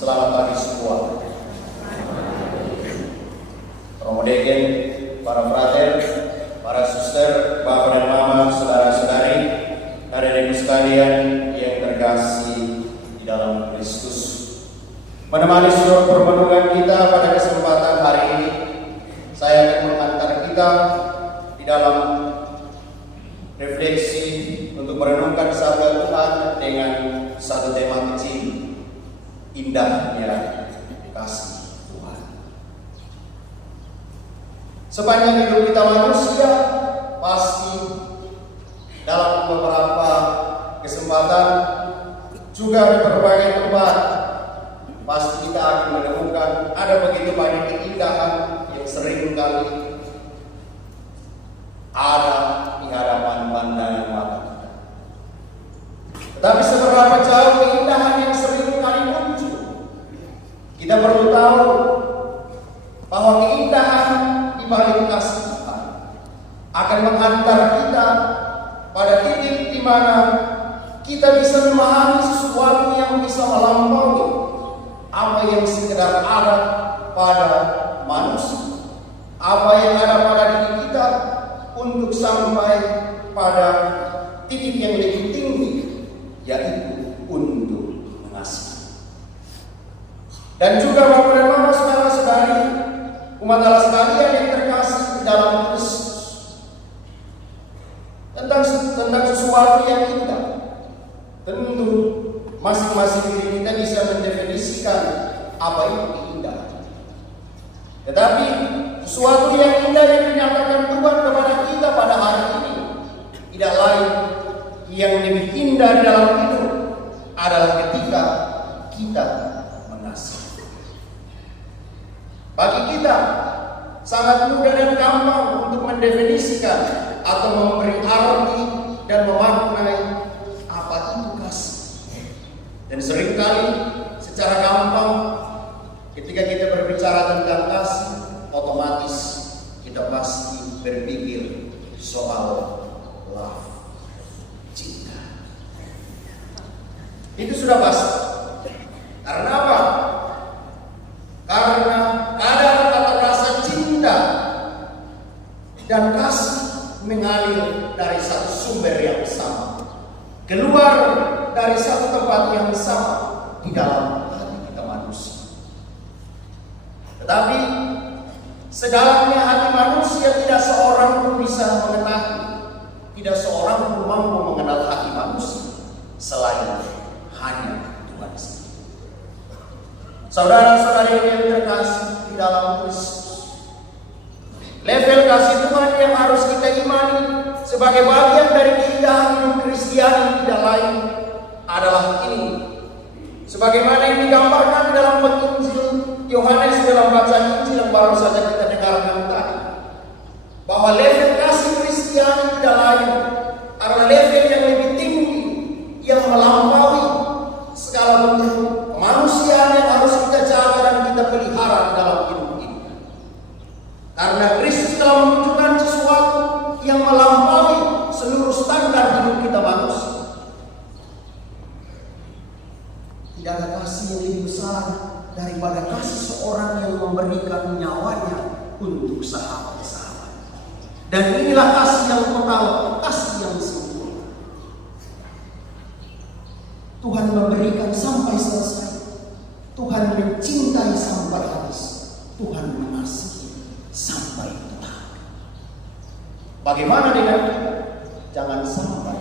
Selamat pagi semua. Romodegen, para frater, para suster, bapak dan mama, saudara-saudari, hadirin sekalian yang terkasih di dalam Kristus. Menemani seluruh permenungan kita pada kesempatan hari ini, saya akan mengantar kita di dalam refleksi untuk merenungkan sabda Tuhan dengan satu tema kecil, indahnya kasih Tuhan. Sepanjang hidup kita manusia, pasti dalam beberapa kesempatan juga di berbagai tempat, pasti kita akan menemukan ada begitu banyak keindahan yang sering kali ada di hadapan pandangan mata kita. Tetapi seberapa jauh keindahan yang sering kali muncul, kita perlu tahu bahwa keindahan di balik kasih Tuhan akan menghantar kita pada titik di mana kita bisa memahami sesuatu yang bisa melampaui apa yang sekedar ada pada manusia, apa yang ada pada diri kita, untuk sampai pada titik yang lebih tinggi, yaitu untuk mengasihi. Dan juga bapak dan mama, saudara-saudari, umat Allah sekalian yang terkasih di dalam Kristus, tentang sesuatu yang indah, tentu masing-masing diri kita bisa mendefinisikan apa itu indah. Tetapi sesuatu yang indah yang dinyatakan Tuhan kepada kita pada hari ini tidak lain yang lebih indah di dalam hidup adalah ketika kita mengasihi. Bagi kita sangat mudah dan gampang untuk mendefinisikan atau memberi arti dan memaknai apa itu kasih. Dan seringkali secara gampang ketika kita berbicara tentang kasih, otomatis kita pasti berpikir soal love, cinta. Itu sudah pasti. Karena apa? Karena kadar atau rasa cinta dan kasih mengalir dari satu sumber yang sama, keluar dari satu tempat yang sama di dalam hati kita manusia. Tetapi sedalamnya hati manusia tidak seorang pun bisa mengenali, tidak seorang pun mampu mengenal hati manusia selain hanya Tuhan sendiri. Saudara-saudari yang terkasih di dalam Kristus, level kasih Tuhan yang harus kita imani sebagai bagian dari keindahan hidup Kristiani tidak lain adalah ini. Sebagaimana yang digambarkan di dalam Injil Yohanes dalam bacaan Injil yang baru saja kita dengarkan tadi, bahwa level kasih Kristiani tidak lain adalah level yang lebih tinggi, yang melampaui segala bentuk kemanusiaan yang harus kita jaga dan kita pelihara di dalam hidup ini. Karena Kristus telah menunjukkan sesuatu yang melampaui seluruh standar hidup kita manusia. Tidak ada kasih yang lebih besar daripada kasih seorang yang memberikan nyawanya untuk sahabat-sahabat. Dan inilah kasih yang total, kasih yang sempurna. Tuhan memberikan sampai selesai. Tuhan mencintai sampai habis. Tuhan mengasihi sampai total. Bagaimana dengan kita? Jangan sampai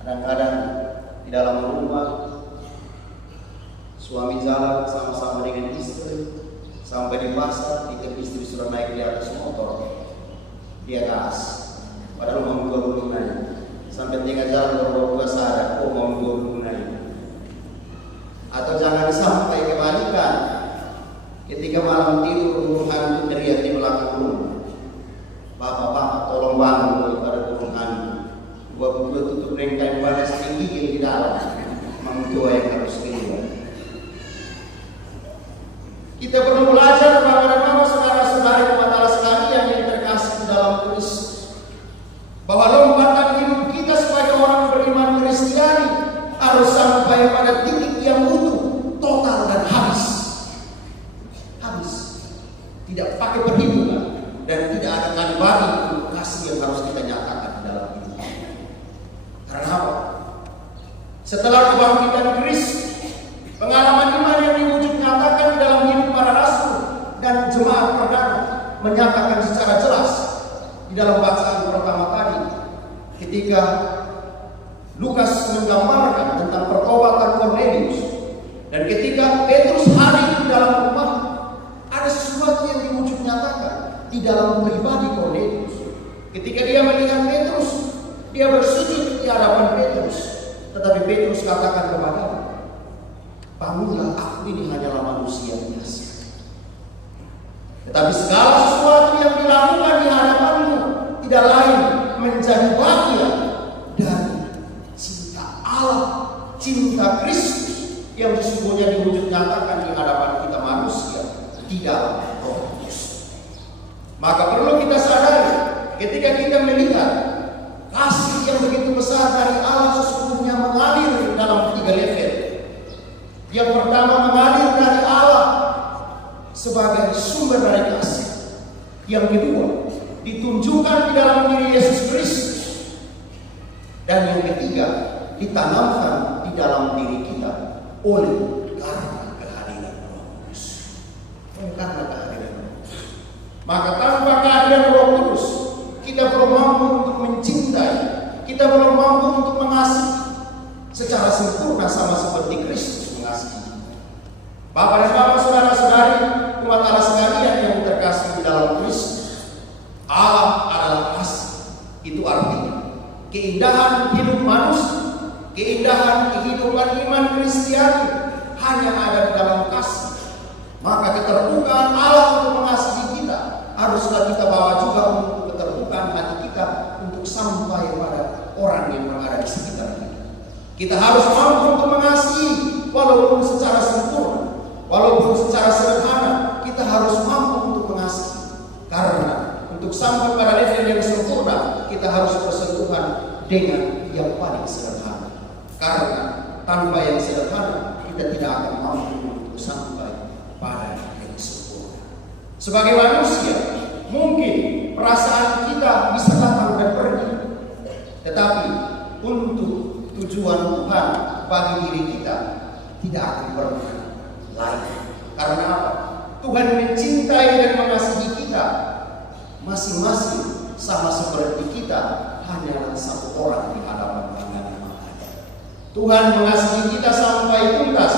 kadang-kadang di dalam rumah suami jalan sama-sama dengan istri, sampai di pasar istri sudah naik di atas motor, dia gas, padahal mau dua naik, sampai tengah jalan berdua sadar, oh mau dua naik. Atau jangan sampai kebalikan, ketika malam tidur burung hantu teriak di belakang rumah, bapak tolong bangun daripada burung hantu. Buat tutup rengkai balas tinggi di dalam, mentua yang harus keluar. Kita perlu belajar bagaimana saudara-saudari umat Allah sekalian yang terkasih di dalam Kristus, bahwa lompatan hidup kita sebagai orang beriman Kristiani harus sampai pada titik yang kebangkitan Kristus, pengalaman iman yang diwujud nyatakan di dalam hidup para rasul dan jemaat perdana, menyatakan secara jelas di dalam bacaan pertama tadi ketika Lukas menggambarkan tentang pertobatan Kornelius, dan ketika Petrus hadir di dalam rumah, ada sesuatu yang diwujud nyatakan di dalam pribadi Kornelius. Ketika dia melihat Petrus, dia bersujud di hadapan Petrus, tetapi Petrus katakan kepadanya, bangunlah, aku ini hanyalah manusia biasa. Tetapi segala sesuatu yang dilakukan di hadapanmu tidak lain menjadi bagian dari cinta Allah, cinta Kristus yang sesungguhnya diwujud nyatakan di hadapan kita manusia di dalam Roh Kudus. Maka perlu kita sadari ketika kita melihat kasih yang begitu besar dari Allah sesungguhnya mengalir dalam 3 level. Yang pertama, mengalir dari Allah sebagai sumber dari kasih. Yang kedua, ditunjukkan di dalam diri Yesus Kristus. Dan yang ketiga, ditanamkan di dalam diri kita oleh karena kehadiran Roh Kudus. Karena kehadiran Roh Kudus. Maka tanpa kehadiran Roh Kudus, kita belum mampu untuk mencintai, kita belum mampu untuk mengasihi secara sempurna sama seperti Kristus mengasihi. Bapak dan Bapak, saudara-saudari, umat Allah sekalian yang terkasih di dalam Kristus, Allah adalah kasih. Itu artinya keindahan hidup manusia, keindahan kehidupan iman Kristiani hanya ada di dalam kasih. Maka keterbukaan Allah untuk mengasihi kita haruslah kita bawa juga untuk keterbukaan hati kita untuk sampai pada orang yang berada di sekitar kita. Kita harus mampu untuk mengasihi walaupun secara sempurna, walaupun secara sederhana. Kita harus mampu untuk mengasihi, karena untuk sampai pada level yang sempurna kita harus bersentuhan dengan yang paling sederhana. Karena tanpa yang sederhana kita tidak akan mampu untuk sampai pada yang sempurna. Sebagai manusia, mungkin perasaan kita bisa datang dan pergi, tetapi untuk tujuan Tuhan bagi diri kita tidak akan pernah lain. Karena apa? Tuhan mencintai dan mengasihi kita masing-masing sama seperti kita hanyalah satu orang di hadapan pandangan matanya. Tuhan mengasihi kita sampai tuntas.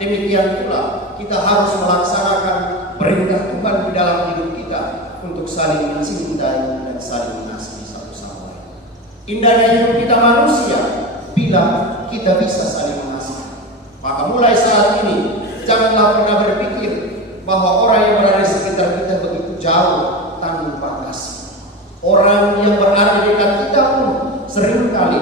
Demikian pula kita harus melaksanakan perintah Tuhan di dalam hidup kita untuk saling mencintai dan saling mengasihi satu sama lain. Indahnya hidup kita manusia bila kita bisa saling mengasihi. Maka mulai saat ini janganlah pernah berpikir bahwa orang yang berada di sekitar kita begitu jauh tanpa kasih. Orang yang berada di dekat kita pun seringkali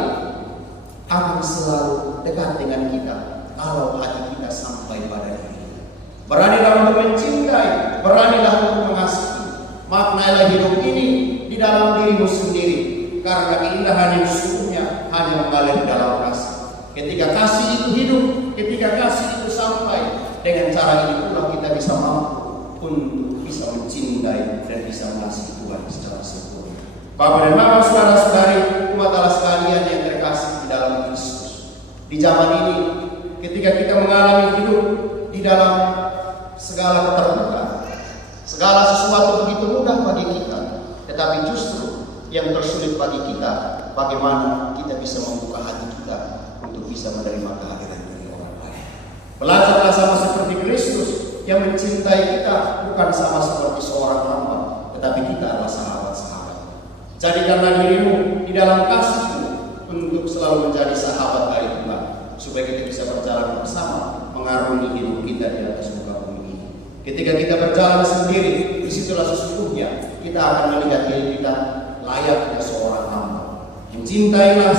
akan selalu dekat dengan kita kalau hati kita sampai pada diri. Beranilah untuk mencintai, beranilah untuk mengasihi. Maknailah hidup ini di dalam dirimu sendiri, karena keindahan yang sesungguhnya hanya mengalir dalam kasih. Ketika kasih itu hidup, ketika kasih itu sampai, dengan cara ini pula kita bisa mampu untuk bisa mencintai dan bisa mengasihi Tuhan secara sempurna. Bapak dan Mama, saudara-saudari, umat Allah sekalian yang terkasih di dalam Kristus. Di zaman ini, ketika kita mengalami hidup di dalam segala keterbukaan, segala sesuatu begitu mudah bagi kita, tetapi justru yang tersulit bagi kita, bagaimana kita bisa membuka hati kita untuk bisa menerima kehadiran dari orang lain. Belajarlah sama seperti Kristus yang mencintai kita, bukan sama seperti seorang hamba, tetapi kita adalah sahabat-sahabat. Jadikanlah dirimu di dalam kasih untuk selalu menjadi sahabat dari Tuhan, supaya kita bisa berjalan bersama, mengarungi hidup kita di atas muka bumi ini. Ketika kita berjalan sendiri, disitulah sesungguhnya kita akan melihat diri kita layaknya seorang hamba. Mencintailah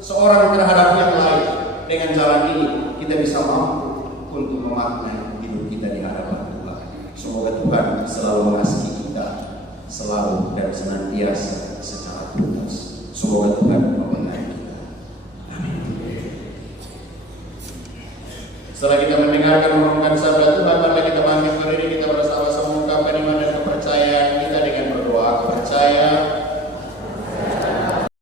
seorang terhadap yang lain. Dengan jalan ini kita bisa mampu untuk memaknai hidup kita di hadapan Tuhan. Semoga Tuhan selalu mengasihi kita, selalu dan senantiasa secara tuntas. Semoga Tuhan memberkati kita. Amin. Setelah kita mendengarkan merenungkan sabda